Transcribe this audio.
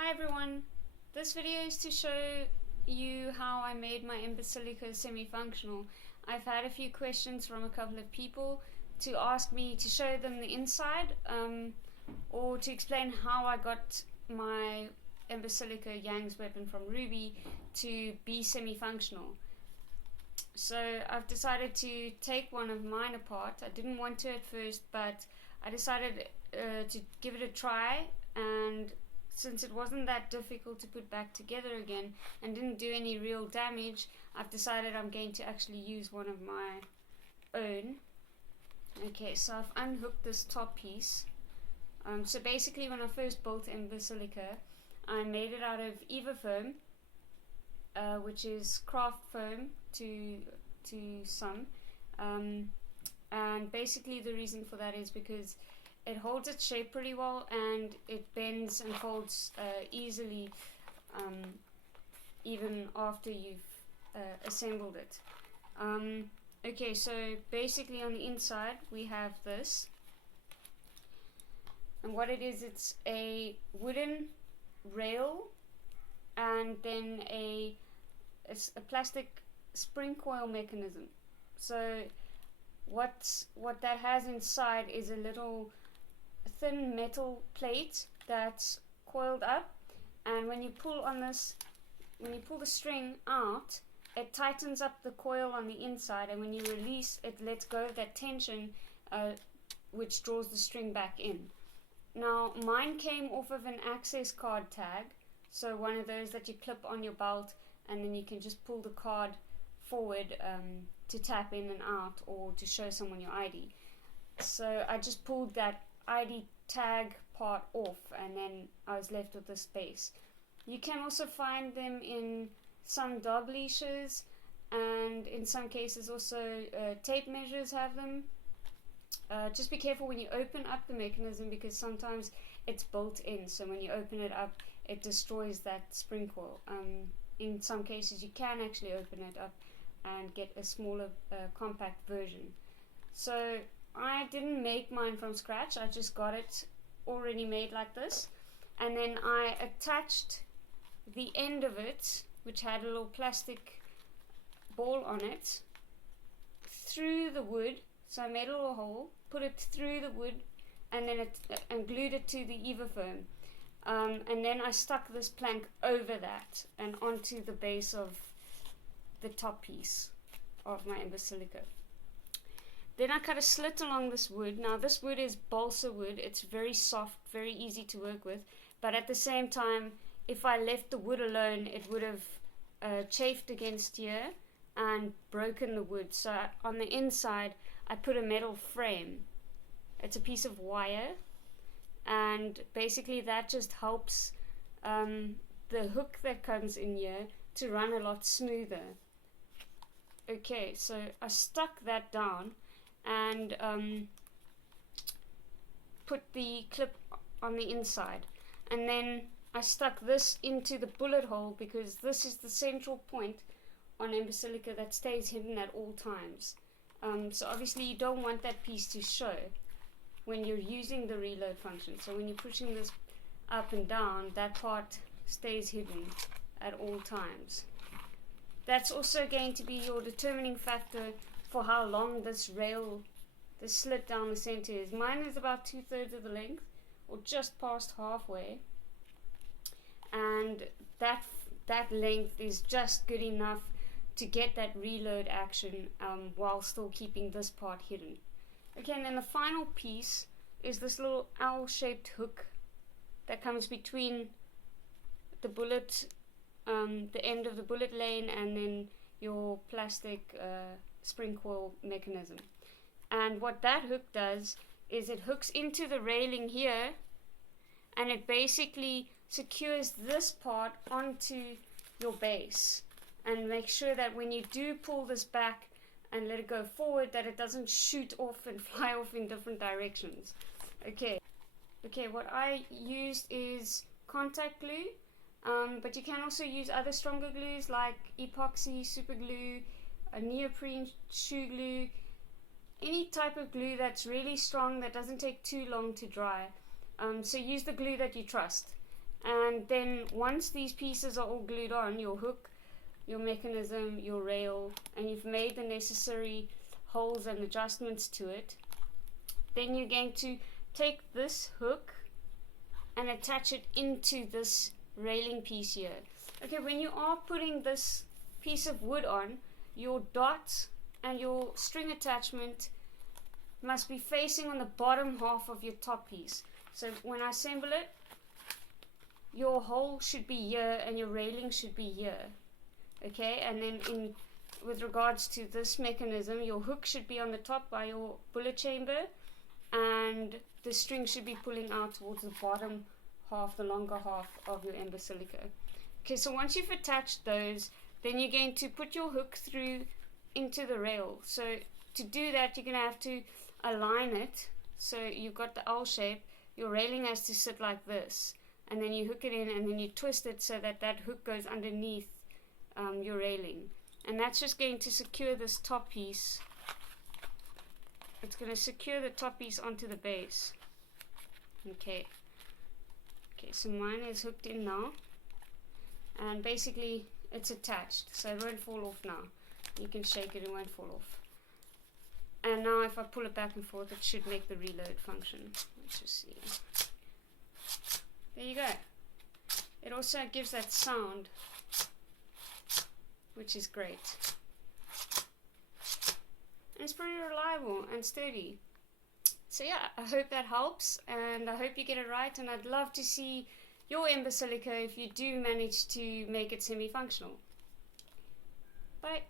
Hi everyone, this video is to show you how I made my Ember Cilica semi-functional. I've had a few questions from a couple of people to ask me to show them the inside or to explain how I got my Ember Cilica Yang's weapon from RWBY to be semi-functional. So I've decided to take one of mine apart. I didn't want to at first, but I decided to give it a try, and since it wasn't that difficult to put back together again and didn't do any real damage, I've decided I'm going to actually use one of my own. Okay, so I've unhooked this top piece. So basically when I first built Ember Cilica, I made it out of Eva foam, which is craft foam to some. And basically the reason for that is because it holds its shape pretty well and it bends and folds easily even after you've assembled it. Okay, so basically on the inside we have this, and what it is, it's a wooden rail and then a plastic spring coil mechanism. So what that has inside is a little thin metal plate that's coiled up, and when you pull on this, when you pull the string out, it tightens up the coil on the inside, and when you release, it lets go of that tension, which draws the string back in. Now mine came off of an access card tag, so one of those that you clip on your belt and then you can just pull the card forward to tap in and out or to show someone your ID. So I just pulled that ID tag part off, and then I was left with this space. You can also find them in some dog leashes, and in some cases also tape measures have them. Just be careful when you open up the mechanism, because sometimes it's built in, so when you open it up it destroys that spring coil. In some cases you can actually open it up and get a smaller compact version. So I didn't make mine from scratch, I just got it already made like this, and then I attached the end of it, which had a little plastic ball on it, through the wood. So I made a little hole, put it through the wood, and then and glued it to the Eva foam. And then I stuck this plank over that and onto the base of the top piece of my Ember Cilica. Then I cut a slit along this wood. Now this wood is balsa wood. It's very soft, very easy to work with, but at the same time, if I left the wood alone, it would have chafed against here and broken the wood. So on the inside I put a metal frame. It's a piece of wire, and basically that just helps the hook that comes in here to run a lot smoother. Okay, so I stuck that down and put the clip on the inside, and then I stuck this into the bullet hole, because this is the central point on Ember Cilica that stays hidden at all times. So obviously you don't want that piece to show when you're using the reload function. So when you're pushing this up and down, that part stays hidden at all times. That's also going to be your determining factor for how long this rail, the slit down the center is. Mine is about 2/3 of the length, or just past halfway, and that length is just good enough to get that reload action while still keeping this part hidden. Okay, and then the final piece is this little L-shaped hook that comes between the bullet, the end of the bullet lane, and then your plastic spring coil mechanism. And what that hook does is it hooks into the railing here, and it basically secures this part onto your base, and make sure that when you do pull this back and let it go forward, that it doesn't shoot off and fly off in different directions. Okay, what I used is contact glue, but you can also use other stronger glues like epoxy, super glue, a neoprene shoe glue, any type of glue that's really strong, that doesn't take too long to dry. So use the glue that you trust. And then once these pieces are all glued on, your hook, your mechanism, your rail, and you've made the necessary holes and adjustments to it, then you're going to take this hook and attach it into this railing piece here. Okay, when you are putting this piece of wood on, your dot and your string attachment must be facing on the bottom half of your top piece. So when I assemble it, your hole should be here and your railing should be here. Okay, and then with regards to this mechanism, your hook should be on the top by your bullet chamber, and the string should be pulling out towards the bottom half, the longer half of your Ember Cilica. Okay, so once you've attached those, then you're going to put your hook through into the rail. So to do that, you're going to have to align it. So you've got the L shape, your railing has to sit like this, and then you hook it in and then you twist it so that that hook goes underneath your railing. And that's just going to secure this top piece. It's going to secure the top piece onto the base. Okay, so mine is hooked in now, and basically it's attached, so it won't fall off now. You can shake it, it won't fall off. And now if I pull it back and forth, it should make the reload function. Let's just see. There you go. It also gives that sound, which is great. And it's pretty reliable and sturdy. So yeah, I hope that helps, and I hope you get it right, and I'd love to see your Ember Cilica if you do manage to make it semi-functional. Bye.